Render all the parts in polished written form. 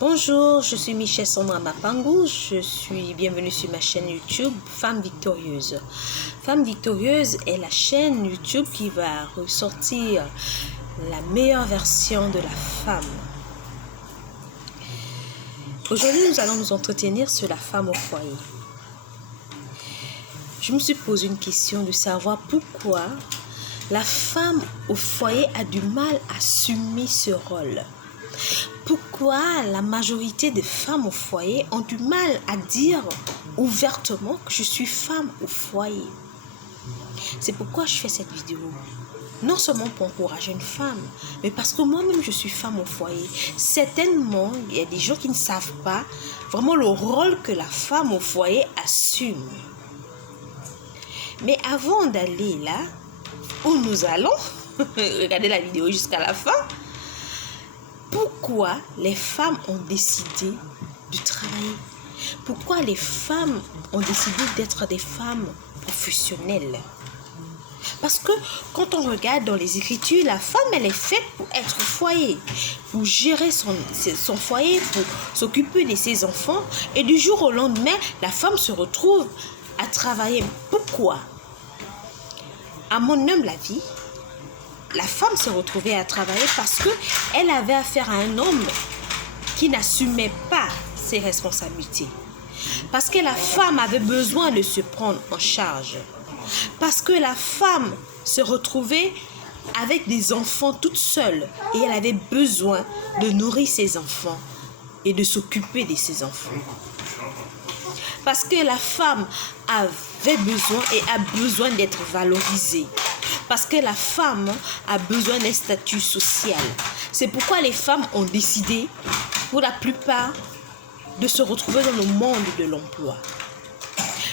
Bonjour, je suis Michelle Sandra Mapangou, je suis bienvenue sur ma chaîne YouTube Femme Victorieuse. Femme Victorieuse est la chaîne YouTube qui va ressortir la meilleure version de la femme. Aujourd'hui, nous allons nous entretenir sur la femme au foyer. Je me suis posé une question de savoir pourquoi la femme au foyer a du mal à assumer ce rôle. Pourquoi la majorité des femmes au foyer ont du mal à dire ouvertement que je suis femme au foyer. C'est pourquoi je fais cette vidéo. Non seulement pour encourager une femme, mais parce que moi-même je suis femme au foyer. Certainement, il y a des gens qui ne savent pas vraiment le rôle que la femme au foyer assume. Mais avant d'aller là où nous allons, regardez la vidéo jusqu'à la fin. Pourquoi les femmes ont décidé de travailler? Pourquoi les femmes ont décidé d'être des femmes professionnelles? Parce que quand on regarde dans les Écritures, la femme, elle est faite pour être au foyer, pour gérer son foyer, pour s'occuper de ses enfants. Et du jour au lendemain, la femme se retrouve à travailler. Pourquoi? À mon humble avis, la femme se retrouvait à travailler parce qu'elle avait affaire à un homme qui n'assumait pas ses responsabilités. Parce que la femme avait besoin de se prendre en charge. Parce que la femme se retrouvait avec des enfants toute seule et elle avait besoin de nourrir ses enfants et de s'occuper de ses enfants. Parce que la femme avait besoin et a besoin d'être valorisée. Parce que la femme a besoin d'un statut social. C'est pourquoi les femmes ont décidé, pour la plupart, de se retrouver dans le monde de l'emploi.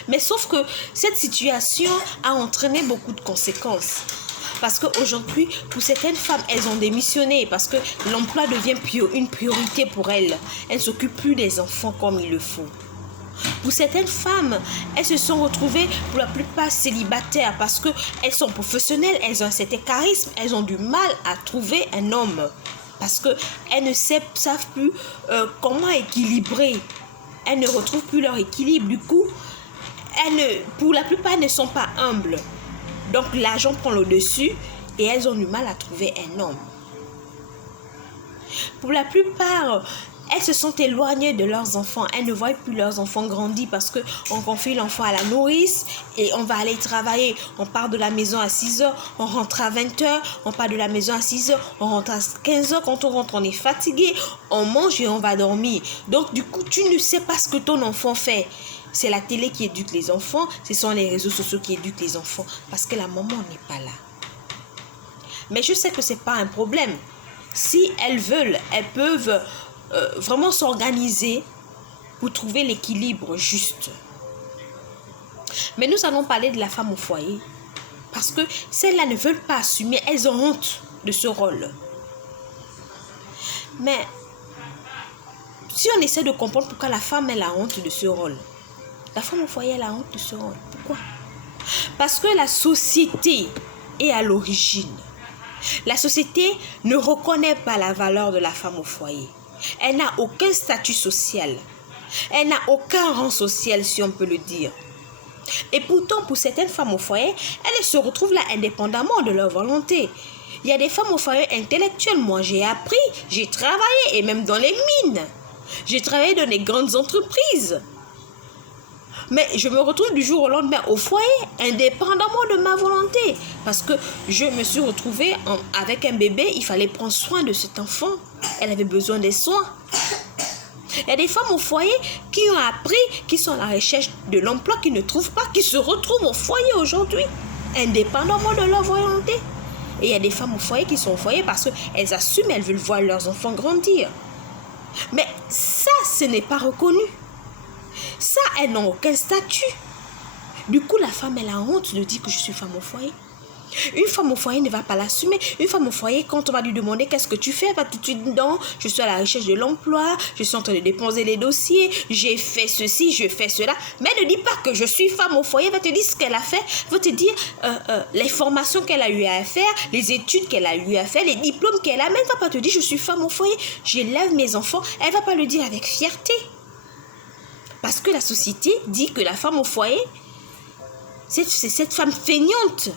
Mais sauf que cette situation a entraîné beaucoup de conséquences. Parce qu'aujourd'hui, pour certaines femmes, elles ont démissionné parce que l'emploi devient une priorité pour elles. Elles ne s'occupent plus des enfants comme il le faut. Pour certaines femmes, elles se sont retrouvées pour la plupart célibataires parce qu'elles sont professionnelles, elles ont un certain charisme, elles ont du mal à trouver un homme parce qu'elles ne savent plus comment équilibrer. Elles ne retrouvent plus leur équilibre. Du coup, pour la plupart, elles ne sont pas humbles. Donc, l'argent prend le dessus et elles ont du mal à trouver un homme. Pour la plupart, elles se sont éloignées de leurs enfants. Elles ne voient plus leurs enfants grandir parce qu'on confie l'enfant à la nourrice et on va aller travailler. On part de la maison à 6 h, on rentre à 20 h, on part de la maison à 6 h, on rentre à 15 h. Quand on rentre, on est fatigué, on mange et on va dormir. Donc, du coup, tu ne sais pas ce que ton enfant fait. C'est la télé qui éduque les enfants, ce sont les réseaux sociaux qui éduquent les enfants parce que la maman n'est pas là. Mais je sais que ce n'est pas un problème. Si elles veulent, elles peuvent vraiment s'organiser pour trouver l'équilibre juste. Mais nous allons parler de la femme au foyer parce que celles-là ne veulent pas assumer, elles ont honte de ce rôle. Mais si on essaie de comprendre pourquoi la femme elle a honte de ce rôle, la femme au foyer elle a honte de ce rôle. Pourquoi? Parce que la société est à l'origine. La société ne reconnaît pas la valeur de la femme au foyer. Elle n'a aucun statut social. Elle n'a aucun rang social, si on peut le dire. Et pourtant, pour certaines femmes au foyer, elles se retrouvent là indépendamment de leur volonté. Il y a des femmes au foyer intellectuelles. Moi, j'ai appris, j'ai travaillé, et même dans les mines. J'ai travaillé dans les grandes entreprises. Mais je me retrouve du jour au lendemain au foyer, indépendamment de ma volonté. Parce que je me suis retrouvée avec un bébé, il fallait prendre soin de cet enfant. Elle avait besoin des soins. Il y a des femmes au foyer qui ont appris, qui sont à la recherche de l'emploi, qui ne trouvent pas, qui se retrouvent au foyer aujourd'hui, indépendamment de leur volonté. Et il y a des femmes au foyer qui sont au foyer parce qu'elles assument, elles veulent voir leurs enfants grandir. Mais ça, ce n'est pas reconnu. Ça, elles n'ont aucun statut. Du coup, la femme, elle a honte de dire que je suis femme au foyer. Une femme au foyer ne va pas l'assumer. Une femme au foyer, quand on va lui demander qu'est-ce que tu fais, elle va tout de suite non, je suis à la recherche de l'emploi, je suis en train de déposer les dossiers, j'ai fait ceci, je fais cela. Mais elle ne dit pas que je suis femme au foyer, elle va te dire ce qu'elle a fait, elle va te dire les formations qu'elle a eu à faire, les études qu'elle a eu à faire, les diplômes qu'elle a. Mais elle ne va pas te dire je suis femme au foyer, j'élève mes enfants. Elle ne va pas le dire avec fierté. Parce que la société dit que la femme au foyer, c'est cette femme feignante.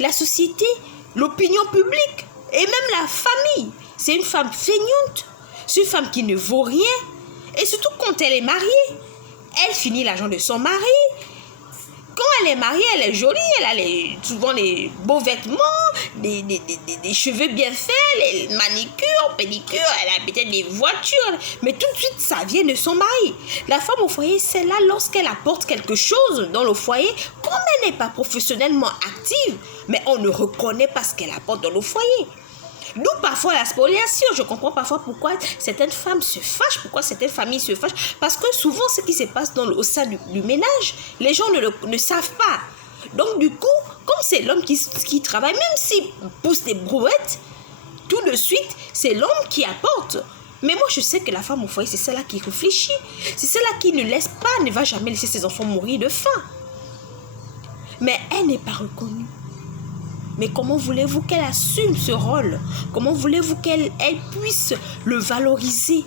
La société, l'opinion publique et même la famille, c'est une femme feignante. C'est une femme qui ne vaut rien. Et surtout quand elle est mariée, elle finit l'argent de son mari. Quand elle est mariée, elle est jolie, elle a souvent les beaux vêtements, des cheveux bien faits, les manicures, pédicures, elle a peut-être des voitures. Mais tout de suite, ça vient de son mari. La femme au foyer, c'est là lorsqu'elle apporte quelque chose dans le foyer, comme elle n'est pas professionnellement active, mais on ne reconnaît pas ce qu'elle apporte dans le foyer. D'où parfois la spoliation. Je comprends parfois pourquoi certaines femmes se fâchent, pourquoi certaines familles se fâchent. Parce que souvent, ce qui se passe au sein du ménage, les gens ne savent pas. Donc du coup, comme c'est l'homme qui travaille, même s'il pousse des brouettes, tout de suite, c'est l'homme qui apporte. Mais moi, je sais que la femme au foyer, c'est celle-là qui réfléchit. C'est celle-là qui ne laisse pas, ne va jamais laisser ses enfants mourir de faim. Mais elle n'est pas reconnue. Mais comment voulez-vous qu'elle assume ce rôle? Comment voulez-vous qu'elle puisse le valoriser?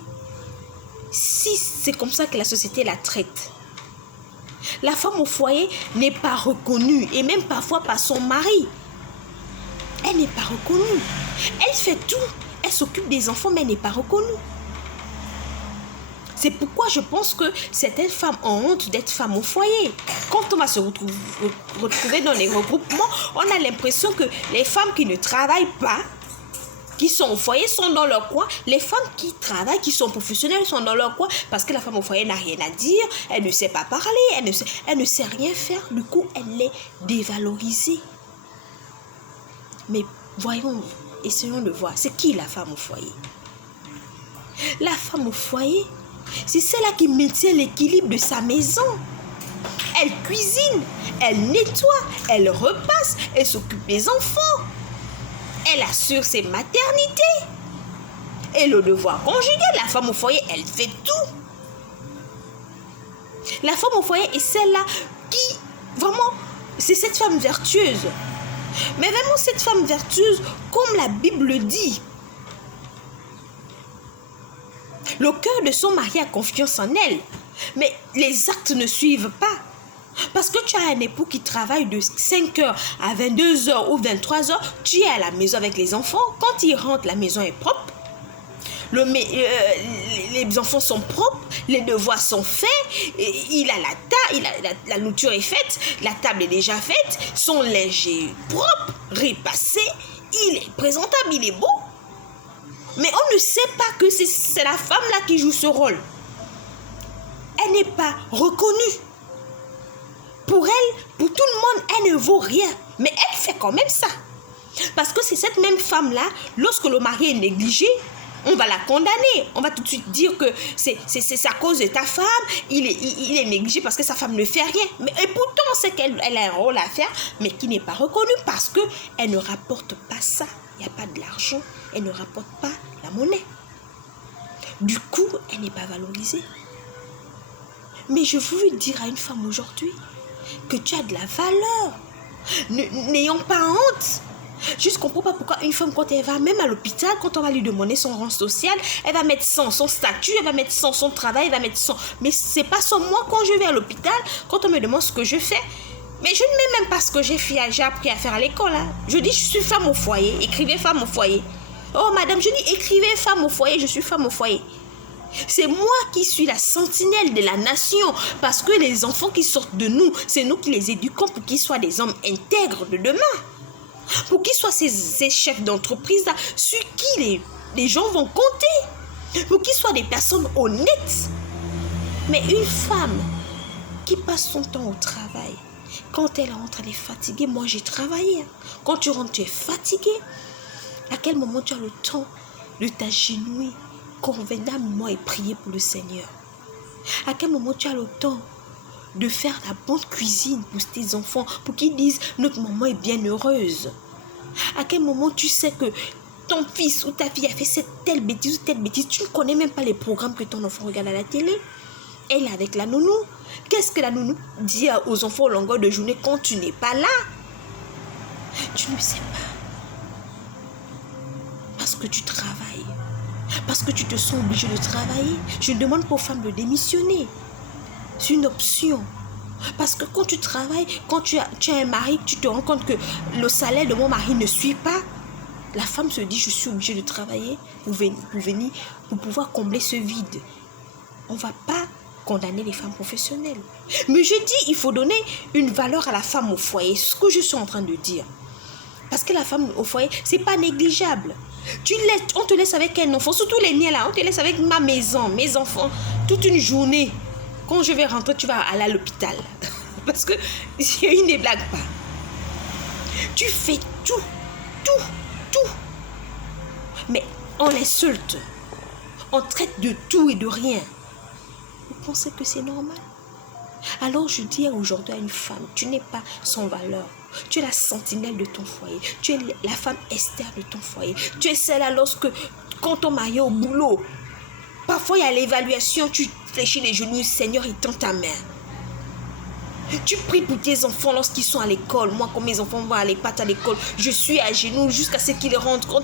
Si c'est comme ça que la société la traite. La femme au foyer n'est pas reconnue, et même parfois par son mari. Elle n'est pas reconnue. Elle fait tout. Elle s'occupe des enfants, mais elle n'est pas reconnue. C'est pourquoi je pense que certaines femmes ont honte d'être femmes au foyer. Quand on va se retrouver dans les regroupements, on a l'impression que les femmes qui ne travaillent pas, qui sont au foyer, sont dans leur coin. Les femmes qui travaillent, qui sont professionnelles, sont dans leur coin parce que la femme au foyer n'a rien à dire, elle ne sait pas parler, elle ne sait rien faire. Du coup, elle est dévalorisée. Mais voyons, essayons de voir, c'est qui la femme au foyer? La femme au foyer, c'est celle-là qui maintient l'équilibre de sa maison. Elle cuisine, elle nettoie, elle repasse, elle s'occupe des enfants. Elle assure ses maternités. Et le devoir conjugal, la femme au foyer, elle fait tout. La femme au foyer est celle-là qui, vraiment, c'est cette femme vertueuse. Mais vraiment cette femme vertueuse, comme la Bible le dit. Le cœur de son mari a confiance en elle, mais les actes ne suivent pas. Parce que tu as un époux qui travaille de 5h à 22h ou 23h, tu es à la maison avec les enfants. Quand il rentre, la maison est propre. Les enfants sont propres, les devoirs sont faits, il a la nourriture est faite, la table est déjà faite, son linge est propre, repassé, il est présentable, il est beau. Mais on ne sait pas que c'est la femme là qui joue ce rôle. Elle n'est pas reconnue. Pour elle, pour tout le monde, elle ne vaut rien. Mais elle fait quand même ça. Parce que c'est cette même femme-là, lorsque le mari est négligé, on va la condamner. On va tout de suite dire que c'est à cause de ta femme, il est négligé parce que sa femme ne fait rien. Et pourtant, on sait qu'elle a un rôle à faire, mais qui n'est pas reconnu parce qu'elle ne rapporte pas ça. Il n'y a pas de l'argent, elle ne rapporte pas la monnaie. Du coup, elle n'est pas valorisée. Mais je veux dire à une femme aujourd'hui que tu as de la valeur. N'ayons pas honte. Je ne comprends pas pourquoi une femme, quand elle va même à l'hôpital, quand on va lui demander son rang social, elle va mettre son statut, elle va mettre son travail, elle va mettre son... Mais c'est pas son moi quand je vais à l'hôpital, quand on me demande ce que je fais. Mais je ne mets même pas ce que j'ai appris à faire à l'école. Hein. Je dis, je suis femme au foyer. Écrivez femme au foyer. Oh, madame, je dis, écrivez femme au foyer. Je suis femme au foyer. C'est moi qui suis la sentinelle de la nation. Parce que les enfants qui sortent de nous, c'est nous qui les éduquons pour qu'ils soient des hommes intègres de demain. Pour qu'ils soient ces chefs d'entreprise-là, sur qui les gens vont compter. Pour qu'ils soient des personnes honnêtes. Mais une femme qui passe son temps au travail, quand elle rentre, elle est fatiguée. Moi, j'ai travaillé. Quand tu rentres, tu es fatigué. À quel moment tu as le temps de t'agenouiller convenablement et prier pour le Seigneur? À quel moment tu as le temps de faire la bonne cuisine pour tes enfants, pour qu'ils disent notre maman est bien heureuse? À quel moment tu sais que ton fils ou ta fille a fait cette telle bêtise ou telle bêtise? Tu ne connais même pas les programmes que ton enfant regarde à la télé. Elle est avec la nounou. Qu'est-ce que la nounou dit aux enfants au longueur de journée quand tu n'es pas là? Tu ne sais pas. Parce que tu travailles. Parce que tu te sens obligé de travailler. Je ne demande pas aux femmes de démissionner. C'est une option. Parce que quand tu travailles, quand tu as un mari, tu te rends compte que le salaire de mon mari ne suit pas. La femme se dit, je suis obligée de travailler pour pouvoir combler ce vide. On ne va pas condamner les femmes professionnelles. Mais je dis, il faut donner une valeur à la femme au foyer. Ce que je suis en train de dire. Parce que la femme au foyer, ce n'est pas négligeable. On te laisse avec un enfant, surtout les miens là, on te laisse avec ma maison, mes enfants, toute une journée. Quand je vais rentrer, tu vas aller à l'hôpital. Parce que il ne blague pas. Tu fais tout. Mais on insulte. On traite de tout et de rien. Vous pensez que c'est normal? Alors je dis aujourd'hui à une femme, tu n'es pas sans valeur. Tu es la sentinelle de ton foyer. Tu es la femme Esther de ton foyer. Tu es celle-là quand ton mari est au boulot. Parfois, il y a l'évaluation, tu fléchis les genoux, Seigneur, il tend ta main. Tu pries pour tes enfants lorsqu'ils sont à l'école. Moi, quand mes enfants vont à l'école, je suis à genoux jusqu'à ce qu'ils rentrent. Quand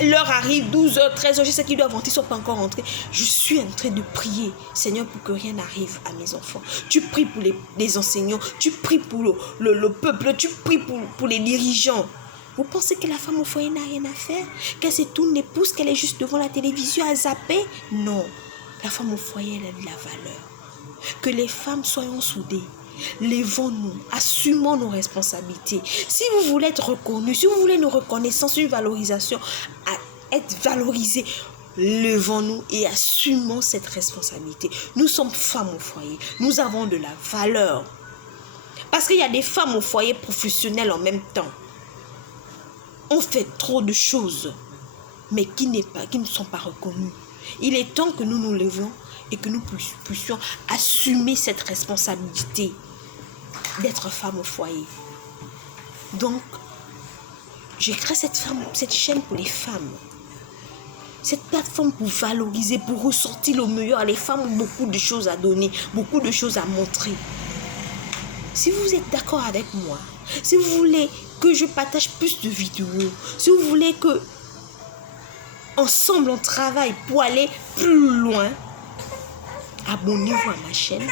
l'heure arrive, 12h, 13h, je sais qu'ils doivent rentrer, ils ne sont pas encore rentrés. Je suis en train de prier, Seigneur, pour que rien n'arrive à mes enfants. Tu pries pour les enseignants, tu pries pour le peuple, tu pries pour les dirigeants. Vous pensez que la femme au foyer n'a rien à faire? Qu'elle se tourne les pouces, qu'elle est juste devant la télévision à zapper? Non. La femme au foyer, elle a de la valeur. Que les femmes soyons soudées. Lèvons-nous, assumons nos responsabilités. Si vous voulez être reconnus, si vous voulez une reconnaissance, une valorisation, à être valorisés, levons-nous et assumons cette responsabilité. Nous sommes femmes au foyer. Nous avons de la valeur. Parce qu'il y a des femmes au foyer professionnelles en même temps. On fait trop de choses, mais qui ne sont pas reconnues. Il est temps que nous nous levions et que nous puissions assumer cette responsabilité d'être femme au foyer. Donc, j'ai créé cette chaîne pour les femmes. Cette plateforme pour valoriser, pour ressortir le meilleur. Les femmes ont beaucoup de choses à donner, beaucoup de choses à montrer. Si vous êtes d'accord avec moi, si vous voulez que je partage plus de vidéos, si vous voulez que ensemble on travaille pour aller plus loin, abonnez-vous à ma chaîne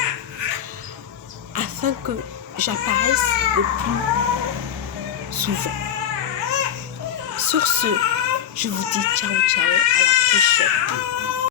afin que j'apparaisse le plus souvent. Sur ce, je vous dis ciao, à la prochaine.